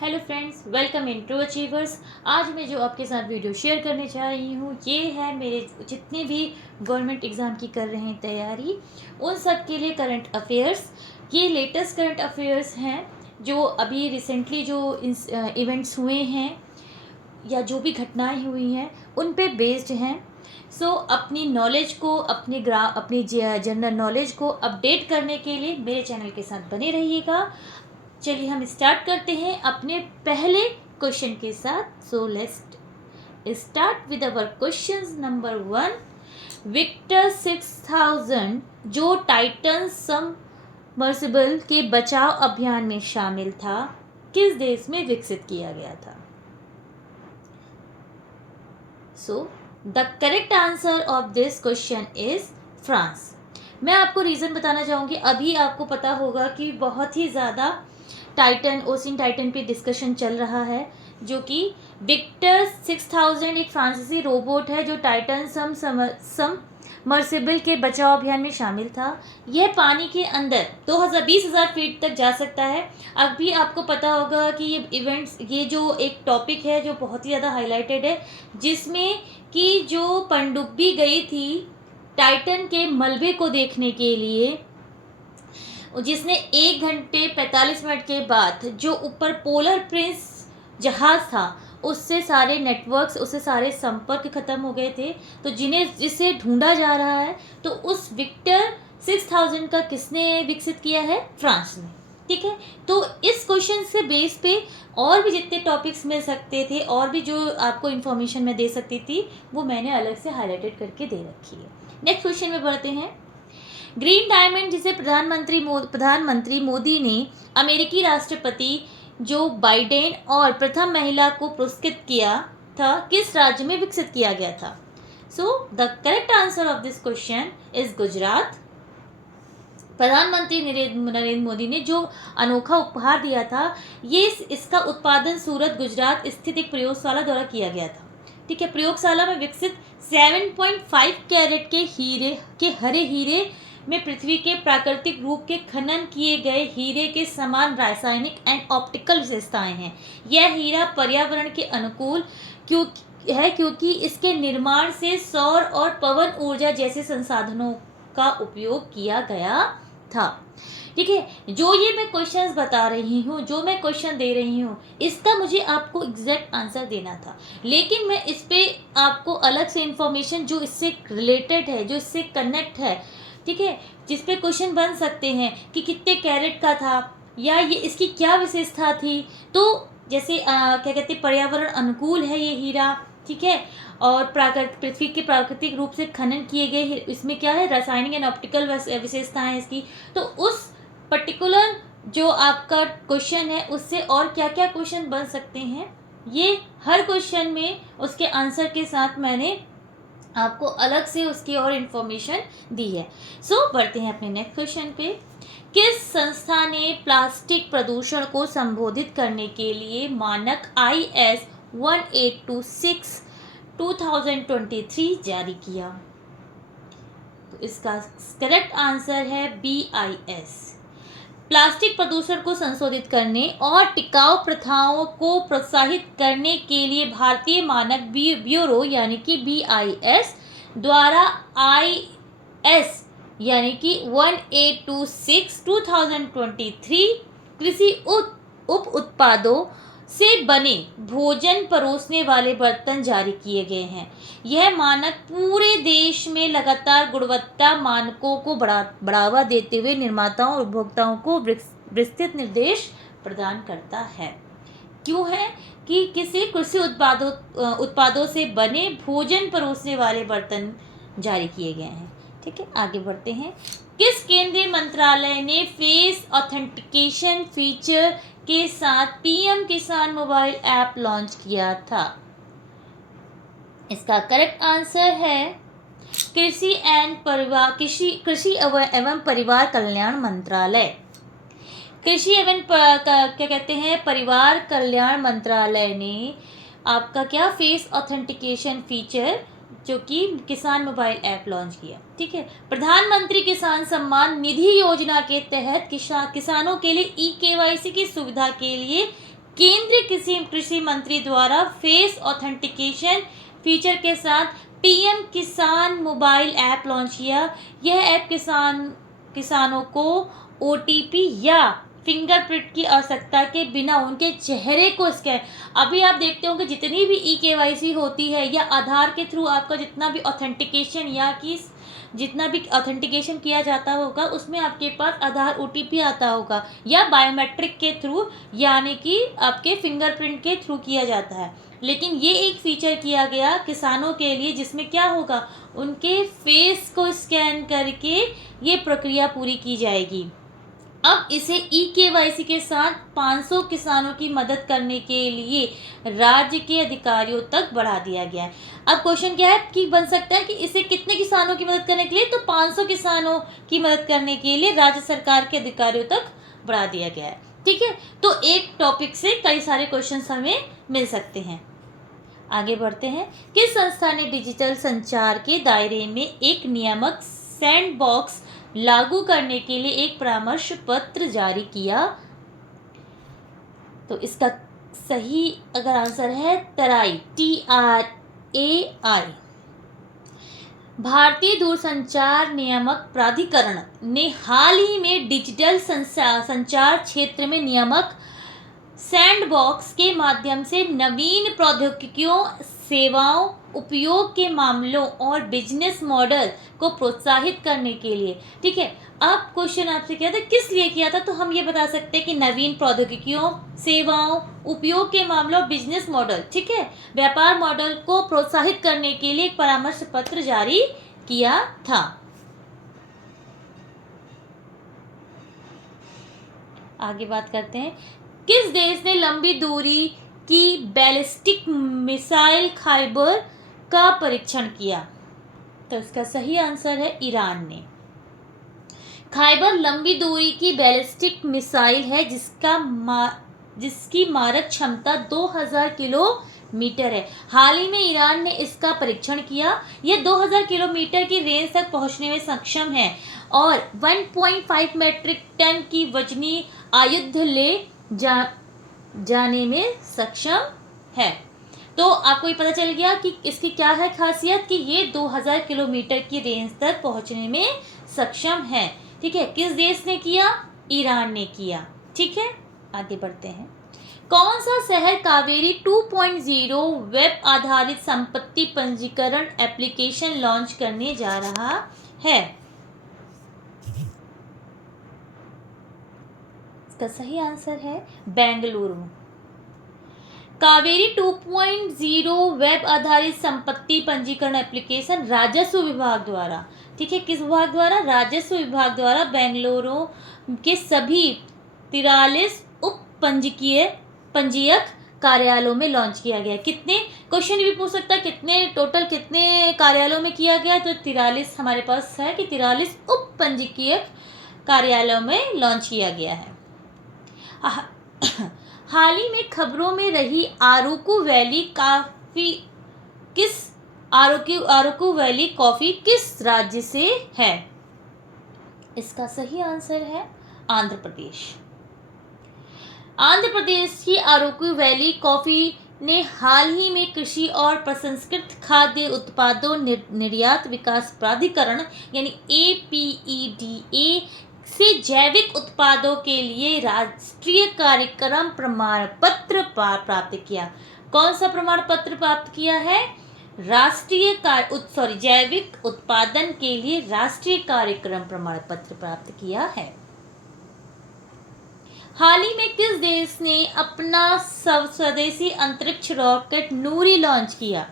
Hello friends, welcome into Achievers. आज मैं जो आपके साथ वीडियो शेयर करने जा रही हूँ ये है मेरे जितने भी गवर्नमेंट एग्ज़ाम की कर रहे हैं तैयारी, उन सब के लिए करंट अफेयर्स। ये लेटेस्ट करंट अफेयर्स हैं जो अभी रिसेंटली जो इवेंट्स हुए हैं या जो भी घटनाएं हुई हैं उन पे बेस्ड हैं। सो अपनी नॉलेज को अपनी जनरल नॉलेज को अपडेट करने के लिए मेरे चैनल के साथ बने रहिएगा। चलिए हम स्टार्ट करते हैं अपने पहले क्वेश्चन के साथ। So let's start with our question number 1। Victor 6000 जो टाइटन सबमर्सिबल के बचाव अभियान में शामिल था, किस देश में विकसित किया गया था? So the correct answer of this question is France. मैं आपको रीज़न बताना चाहूँगी। अभी आपको पता होगा कि बहुत ही ज़्यादा ओशियन टाइटन पे डिस्कशन चल रहा है, जो कि विक्टर 6000 एक फ्रांसीसी रोबोट है जो टाइटन सबमर्सिबल के बचाव अभियान में शामिल था। यह पानी के अंदर 20,000 फीट तक जा सकता है। अभी आपको पता होगा कि ये जो एक टॉपिक है जो बहुत ही ज़्यादा हाईलाइटेड है, जिसमें कि जो पनडुब्बी गई थी टाइटन के मलबे को देखने के लिए, जिसने 1 घंटे 45 मिनट के बाद जो ऊपर पोलर प्रिंस जहाज़ था उससे सारे नेटवर्क्स, उससे सारे संपर्क खत्म हो गए थे। तो जिसे ढूंढा जा रहा है, तो उस विक्टर 6000 का किसने विकसित किया है? फ्रांस ने। ठीक है, तो इस क्वेश्चन से बेस पे और भी जितने टॉपिक्स मिल सकते थे और भी जो आपको इन्फॉर्मेशन मैं दे सकती थी वो मैंने अलग से हाईलाइटेड करके दे रखी है। नेक्स्ट क्वेश्चन में बढ़ते हैं। ग्रीन डायमंड जिसे प्रधानमंत्री मोदी ने अमेरिकी राष्ट्रपति जो बाइडेन और प्रथम महिला को पुरस्कृत किया था, किस राज्य में विकसित किया गया था? So the correct answer of this question is Gujarat. प्रधानमंत्री नरेंद्र मोदी ने जो अनोखा उपहार दिया था, ये इसका उत्पादन सूरत गुजरात स्थित एक प्रयोगशाला द्वारा किया गया था। ठीक है, प्रयोगशाला में विकसित 7.5 कैरेट के हरे हीरे में पृथ्वी के प्राकृतिक रूप के खनन किए गए हीरे के समान रासायनिक एंड ऑप्टिकल विशेषताएं हैं। यह हीरा पर्यावरण के अनुकूल क्योंकि इसके निर्माण से सौर और पवन ऊर्जा जैसे संसाधनों का उपयोग किया गया था। ठीक है, जो ये मैं क्वेश्चंस बता रही हूँ, जो मैं क्वेश्चन दे रही हूँ, इसका मुझे आपको एग्जैक्ट आंसर देना था, लेकिन मैं इस पे आपको अलग से इंफॉर्मेशन जो इससे रिलेटेड है, जो इससे कनेक्ट है, ठीक है, जिस पे क्वेश्चन बन सकते हैं कि कितने कैरेट का था या ये इसकी क्या विशेषता थी। तो जैसे क्या कहते हैं, पर्यावरण अनुकूल है ये हीरा, ठीक है, और पृथ्वी के प्राकृतिक रूप से खनन किए गए, इसमें क्या है, रासायनिक एंड ऑप्टिकल विशेषताएं इसकी। तो उस पर्टिकुलर जो आपका क्वेश्चन है उससे और क्या क्या क्वेश्चन बन सकते हैं, ये हर क्वेश्चन में उसके आंसर के साथ मैंने आपको अलग से उसकी और इन्फॉर्मेशन दी है। सो बढ़ते हैं अपने नेक्स्ट क्वेश्चन पे। किस संस्था ने प्लास्टिक प्रदूषण को संबोधित करने के लिए मानक IS 1826 2023 जारी किया? तो इसका करेक्ट आंसर है BIS। प्लास्टिक प्रदूषण को संशोधित करने और टिकाऊ प्रथाओं को प्रोत्साहित करने के लिए भारतीय मानक ब्यूरो यानी कि BIS द्वारा IS यानी कि 1826 2023 कृषि उप उत्पादों से बने भोजन परोसने वाले बर्तन जारी किए गए हैं। यह मानक पूरे देश में लगातार गुणवत्ता मानकों को बढ़ावा देते हुए निर्माताओं और उपभोक्ताओं को विस्तृत निर्देश प्रदान करता है। क्यों है कि किसी कृषि उत्पादों से बने भोजन परोसने वाले बर्तन जारी किए गए हैं। ठीक है, आगे बढ़ते हैं। किस केंद्रीय मंत्रालय ने फेस ऑथेंटिकेशन फीचर के साथ PM किसान मोबाइल ऐप लॉन्च किया था? इसका करेक्ट आंसर है कृषि एवं परिवार कल्याण मंत्रालय। कृषि एवं क्या कहते हैं, परिवार कल्याण मंत्रालय ने आपका क्या फेस ऑथेंटिकेशन फीचर जो कि किसान मोबाइल ऐप लॉन्च किया। ठीक है, प्रधानमंत्री किसान सम्मान निधि योजना के तहत किसानों के लिए EKYC की सुविधा के लिए केंद्रीय कृषि मंत्री द्वारा फेस ऑथेंटिकेशन फीचर के साथ पीएम किसान मोबाइल ऐप लॉन्च किया। यह ऐप किसानों को ओटीपी या फिंगरप्रिंट की आवश्यकता के बिना उनके चेहरे को स्कैन, अभी आप देखते होंगे जितनी भी केवाईसी होती है या आधार के थ्रू आपका जितना भी ऑथेंटिकेशन या कि जितना भी ऑथेंटिकेशन किया जाता होगा उसमें आपके पास आधार ओटीपी आता होगा या बायोमेट्रिक के थ्रू यानी कि आपके फिंगरप्रिंट के थ्रू किया जाता है। लेकिन ये एक फीचर किया गया किसानों के लिए जिसमें क्या होगा, उनके फेस को स्कैन करके ये प्रक्रिया पूरी की जाएगी। अब इसे केवाईसी के साथ 500 किसानों की मदद करने के लिए राज्य के अधिकारियों तक बढ़ा दिया गया है। अब क्वेश्चन क्या है कि बन सकता है कि इसे कितने किसानों की मदद करने के लिए, तो 500 किसानों की मदद करने के लिए राज्य सरकार के अधिकारियों तक बढ़ा दिया गया है। ठीक है, तो एक टॉपिक से कई सारे क्वेश्चन हमें मिल सकते हैं। आगे बढ़ते हैं। किस संस्था ने डिजिटल संचार के दायरे में एक नियामक सैंडबॉक्स लागू करने के लिए एक परामर्श पत्र जारी किया? तो इसका सही अगर आंसर है तराई, TRAI। भारतीय दूरसंचार नियामक प्राधिकरण ने हाल ही में डिजिटल संचार क्षेत्र में नियामक सैंडबॉक्स के माध्यम से नवीन प्रौद्योगिकियों, सेवाओं, उपयोग के मामलों और बिजनेस मॉडल को प्रोत्साहित करने के लिए, ठीक है। अब क्वेश्चन आपसे किया था किस लिए किया था, तो हम ये बता सकते हैं कि नवीन प्रौद्योगिकियों, सेवाओं, उपयोग के मामलों, बिजनेस मॉडल, ठीक है, व्यापार मॉडल को प्रोत्साहित करने के लिए एक परामर्श पत्र जारी किया था। आगे बात करते हैं। किस देश ने लंबी दूरी की बैलिस्टिक मिसाइल खाइबर का परीक्षण किया? तो इसका सही आंसर है ईरान ने। खाइबर लंबी दूरी की बैलिस्टिक मिसाइल है जिसकी मारक क्षमता 2000 किलोमीटर है। हाल ही में ईरान ने इसका परीक्षण किया। यह 2000 किलोमीटर की रेंज तक पहुंचने में सक्षम है और 1.5 मीट्रिक टन की वजनी आयुध ले जाने में सक्षम है। तो आपको ये पता चल गया कि इसकी क्या है खासियत कि ये 2000 किलोमीटर की रेंज तक पहुंचने में सक्षम है। ठीक है, किस देश ने किया? ईरान ने किया। ठीक है, आगे बढ़ते हैं। कौन सा शहर कावेरी 2.0 वेब आधारित संपत्ति पंजीकरण एप्लीकेशन लॉन्च करने जा रहा है? इसका सही आंसर है बेंगलुरु। कावेरी 2.0 वेब आधारित संपत्ति पंजीकरण एप्लीकेशन राजस्व विभाग द्वारा, ठीक है, किस विभाग द्वारा? राजस्व विभाग द्वारा बेंगलुरु के सभी 43 उप पंजीयक कार्यालयों में लॉन्च किया गया। कितने, क्वेश्चन भी पूछ सकता है कितने टोटल कितने कार्यालयों में किया गया, तो 43 हमारे पास है कि 43 उप पंजीयक कार्यालयों में लॉन्च किया गया है। हाल ही में खबरों में रही अराकू वैली कॉफी किस राज्य से है? इसका सही आंसर है आंध्र प्रदेश। आंध्र प्रदेश की अराकू वैली कॉफी ने हाल ही में कृषि और प्रसंस्कृत खाद्य उत्पादों निर्यात विकास प्राधिकरण यानी APEDA से जैविक उत्पादों के लिए राष्ट्रीय कार्यक्रम प्रमाण पत्र प्राप्त किया। कौन सा प्रमाण पत्र प्राप्त किया है? जैविक उत्पादन के लिए राष्ट्रीय कार्यक्रम प्रमाण पत्र प्राप्त किया है। हाल ही में किस देश ने अपना स्वदेशी अंतरिक्ष रॉकेट नूरी लॉन्च किया?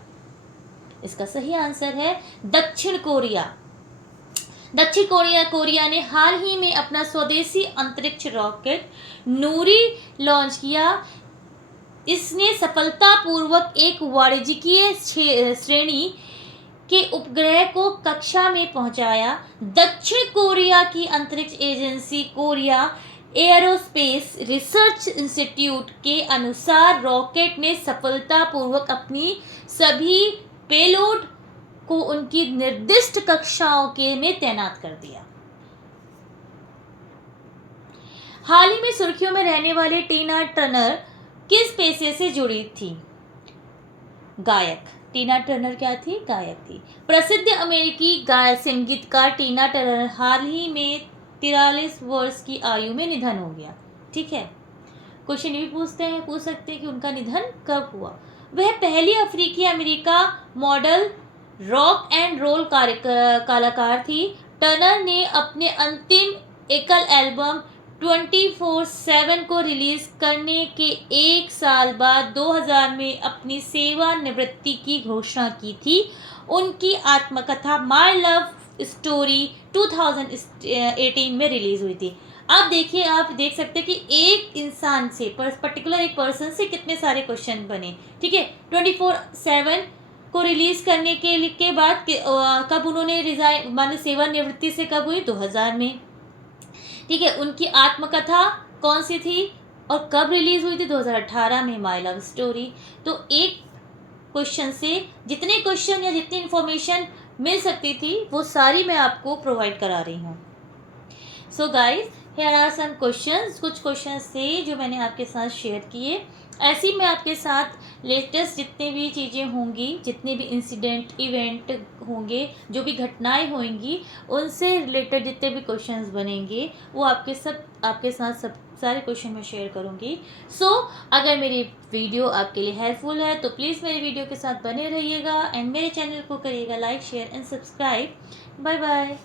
इसका सही आंसर है दक्षिण कोरिया। दक्षिण कोरिया ने हाल ही में अपना स्वदेशी अंतरिक्ष रॉकेट नूरी लॉन्च किया। इसने सफलतापूर्वक एक वाणिज्यिक श्रेणी के उपग्रह को कक्षा में पहुंचाया। दक्षिण कोरिया की अंतरिक्ष agency Korea aerospace research institute के अनुसार रॉकेट ने सफलतापूर्वक अपनी सभी पेलोड को उनकी निर्दिष्ट कक्षाओं में तैनात कर दिया। हाल ही में सुर्खियों में रहने वाले टीना टर्नर किस पेशे से जुड़ी थी? गायक। टीना टर्नर क्या थी? गायक थी। प्रसिद्ध अमेरिकी संगीतकार टीना टर्नर हाल ही में 43 वर्ष की आयु में निधन हो गया। ठीक है, क्वेश्चन ये भी पूछ सकते हैं कि उनका निधन कब हुआ। वह पहली अफ्रीकी America model rock and roll कलाकार थी। टर्नर ने अपने अंतिम एकल एल्बम 24/7 को रिलीज करने के एक साल बाद 2000 में अपनी सेवानिवृत्ति की घोषणा की थी। उनकी आत्मकथा माय लव स्टोरी 2018 में रिलीज हुई थी। अब देखिए, आप देख सकते हैं कि एक इंसान से, पर्टिकुलर एक पर्सन से कितने सारे क्वेश्चन बने। ठीक है, 24/7 को रिलीज करने के बाद कब उन्होंने रिजाइन माने सेवानिवृत्ति से कब हुई? 2000 में। ठीक है, उनकी आत्मकथा कौन सी थी और कब रिलीज हुई थी? 2018 में, माय लव स्टोरी। तो एक क्वेश्चन से जितने क्वेश्चन या जितनी इंफॉर्मेशन मिल सकती थी वो सारी मैं आपको प्रोवाइड करा रही हूँ। So guys, here are some questions, कुछ क्वेश्चंस थे जो मैंने आपके साथ शेयर किए। ऐसे ही मैं आपके साथ लेटेस्ट जितने भी चीज़ें होंगी, जितने भी इंसिडेंट इवेंट होंगे, जो भी घटनाएं होंगी, उनसे रिलेटेड जितने भी क्वेश्चंस बनेंगे वो आपके साथ सब सारे क्वेश्चन मैं शेयर करूंगी। सो अगर मेरी वीडियो आपके लिए हेल्पफुल है तो प्लीज़ मेरी वीडियो के साथ बने रहिएगा एंड मेरे चैनल को करिएगा like, share and subscribe. Bye bye.